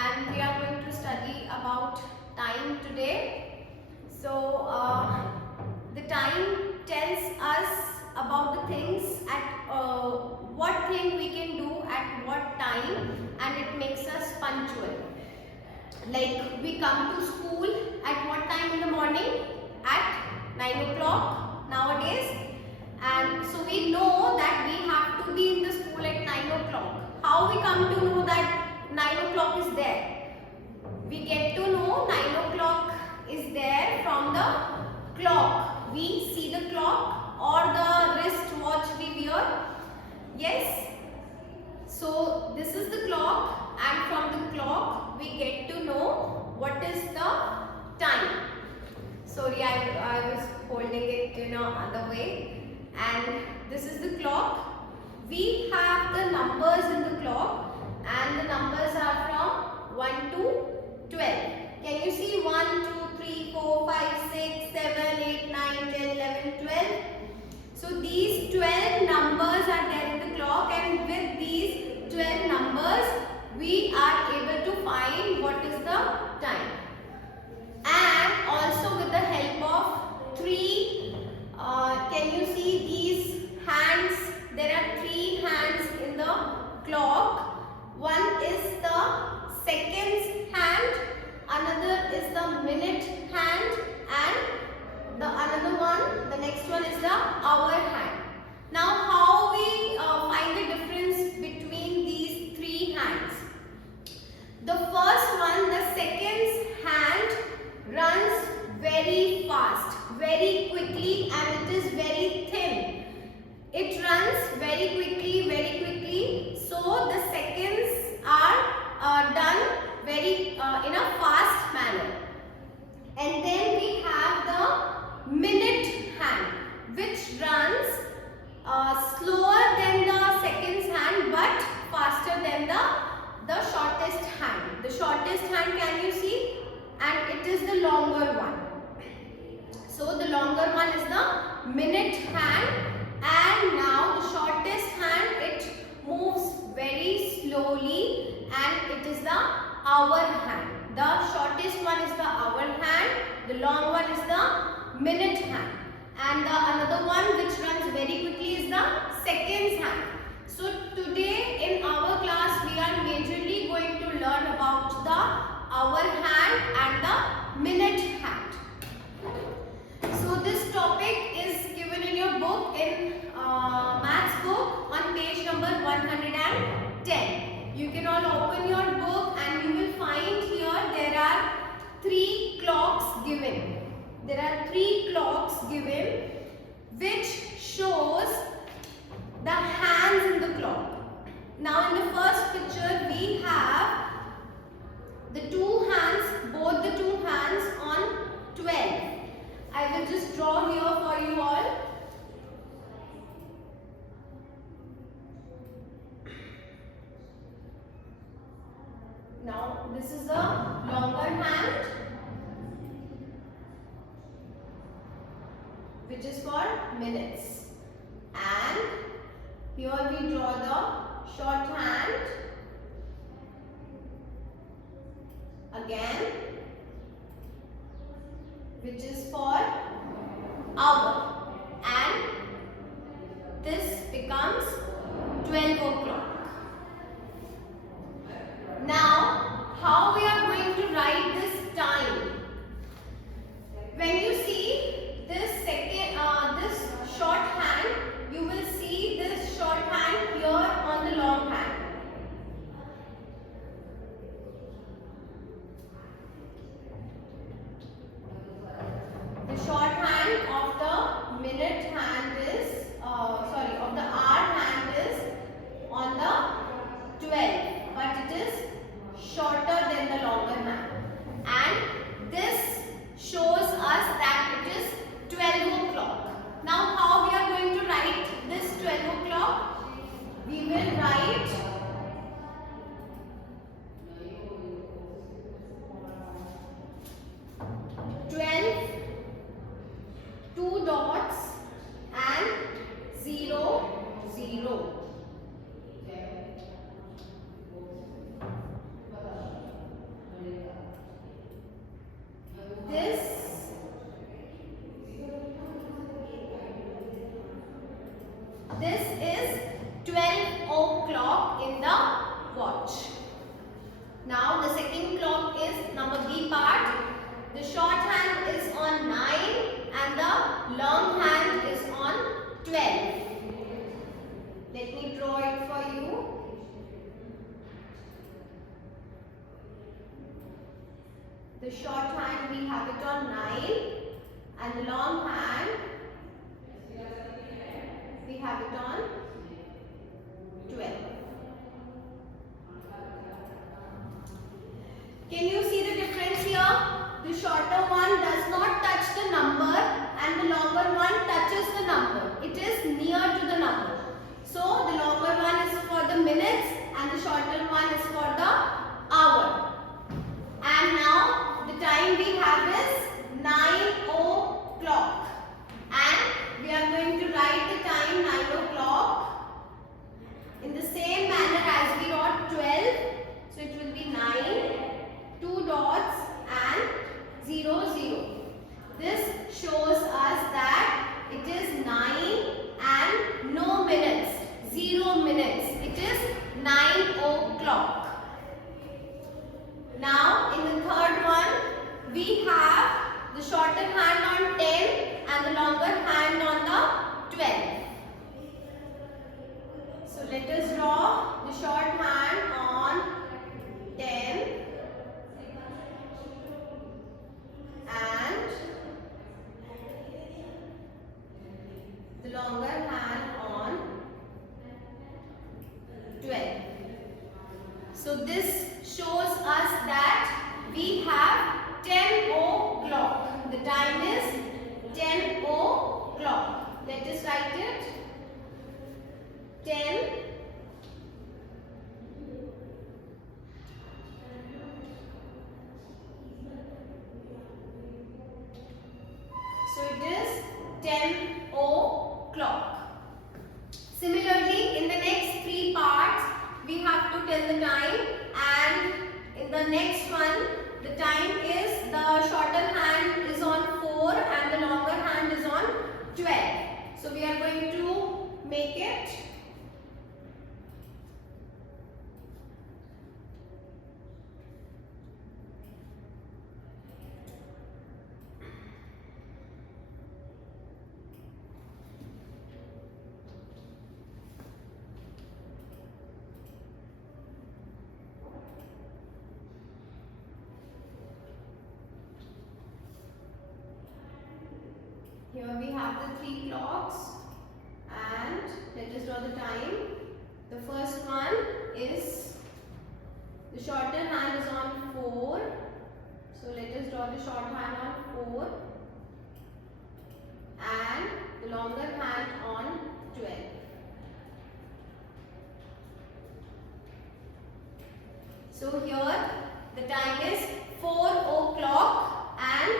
and we are going to study about time today. So the time tells us about the things at what thing we can do at what time, and it makes us punctual. Like we come to school at what time in the morning? At 9 o'clock nowadays. And so we know that we have to be in the school at 9 o'clock. How we come to know that 9 o'clock is there? We get to know 9 o'clock is there from the clock. We see the clock or the wristwatch we wear. Yes. So this is the clock, and from the clock we get to know what is the time. Sorry, I was holding it other way. And this is the clock. We have the numbers in the clock, and the numbers are from 1 to 12. Can you see 1, 2, 3, 4, 5, 6, 7, 8, 9, 10, 11, 12? So these 12 numbers are there in the clock, and with these 12 numbers we are able to find what is the time. And also with the help of three, can you see these hands? There are three hands in the clock. One is the seconds hand, another is the minute hand, and the next one is the hour hand. Now how we find the difference between these three hands? The first one, the seconds hand, runs very fast, very quickly, and it is very thin. It runs very quickly, so the seconds are done very in a fast manner. And then we have the minute hand, which runs slower than the seconds hand but faster than the shortest hand. The shortest hand, can you see? And it is the longer one. So the longer one is the minute hand, and now the shortest hand, it moves very slowly, and it is the hour hand. The shortest one is the hour hand, the long one is the minute hand, and the another one which runs very quickly is the seconds hand. So today in our class we are majorly going to learn about the hour hand and the minute hand. So this topic is given in your book, in maths book, on page number 110. You can all open your book and you will find here there are three clocks given. There are three clocks given which shows the hands in the clock. Now in the first picture we have the two hands, both the two hands on 12. I will just draw here for you all. Now this is the longer hand, which is for minutes, and here we draw the short hand again, which is for hour, and this becomes 12 o'clock. Now, how we are going to write this time? When you see this this short hand, you will see this short hand here on the long hand. The short hand of the minute hand is, of the hour hand is on the 12, but it is shorter than the longer hand. And this shows us that it is 12 o'clock. Now how we are going to write this 12 o'clock? We will write two dots and 0, 0. o'clock in the watch. Now the second clock is number B part. The short hand is on 9 and the long hand is on 12. Let me draw it for you. The short hand we have it on 9 and the long hand we have it on 12. Can you see the difference here? The shorter one does not touch the number and the longer one touches the number. It is near to the number. So the longer one is for the minutes and the shorter one is for the hour. And now the time we have is 9 o'clock. And we are going to write the time 9 o'clock in the same manner as we wrote 12. So it will be 9, 2 dots and 0, 0. This shows us that it is 9 and no minutes, 0 minutes. It is 9 o'clock. Now in the third one, we have the shorter hand on 10 and the longer hand on the 12. So let us draw the short hand on 10 and the longer hand on 12. So this shows us that we have 10 o'clock. The time is 10 o'clock. Let us write it. 10 So it is 10 o'clock. Similarly, in the next three parts, we have to tell the time, and in the next one, the time is the shorter hand is on 4 and the longer hand is on 12. So we are going to make it. Here we have the three clocks and let us draw the time. The first one is the shorter hand is on 4. So let us draw the short hand on 4 and the longer hand on 12. So here the time is 4 o'clock and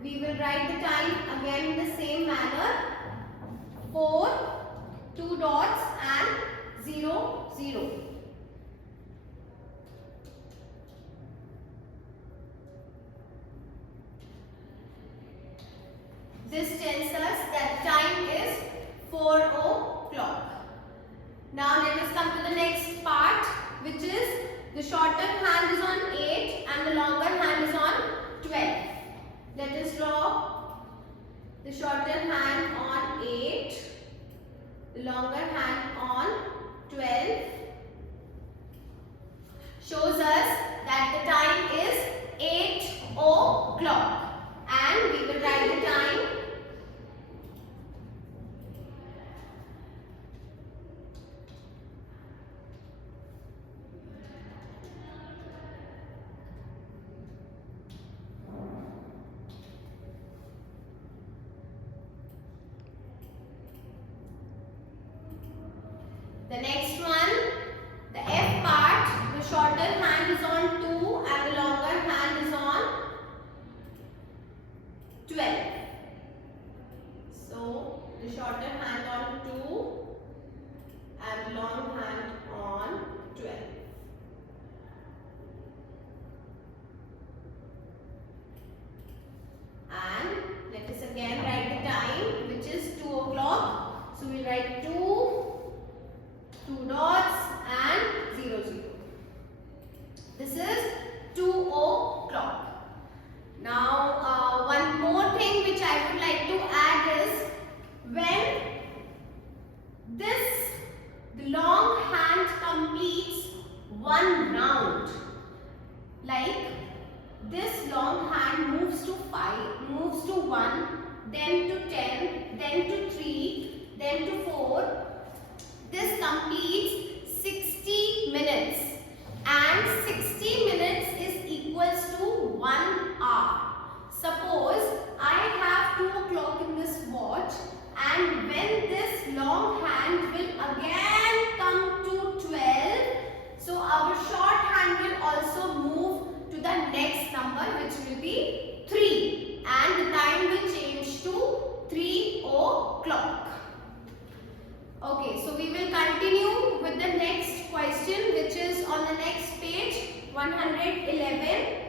we will write the time again in the same manner. 4, 2 dots and 0, 0. This tells us that time is 4 o'clock. Now let us come to the next part, which is the shorter hand is on 8 and the longer hand is on 12. Let us draw the shorter hand on 8, the longer hand on 12. Shows us that the time is 8 o'clock and we will write the time. The next one, the F part, the shorter hand is on 2 and the longer hand is on 12. So, the shorter hand on 2 and the long hand on 12. And let us again write the time, which is 2 o'clock. So, we will write 2 dots one round. Like this long hand moves to 5, moves to 1, then to 10, then to 3, then to 4. This completes 60 minutes, and 60 minutes is equals to 1 hour. Suppose I have 2 o'clock in this watch, and when this long hand will again come to 12, so our short hand will also move to the next number, which will be 3, and the time will change to 3 o'clock. Okay, so we will continue with the next question, which is on the next page, 111.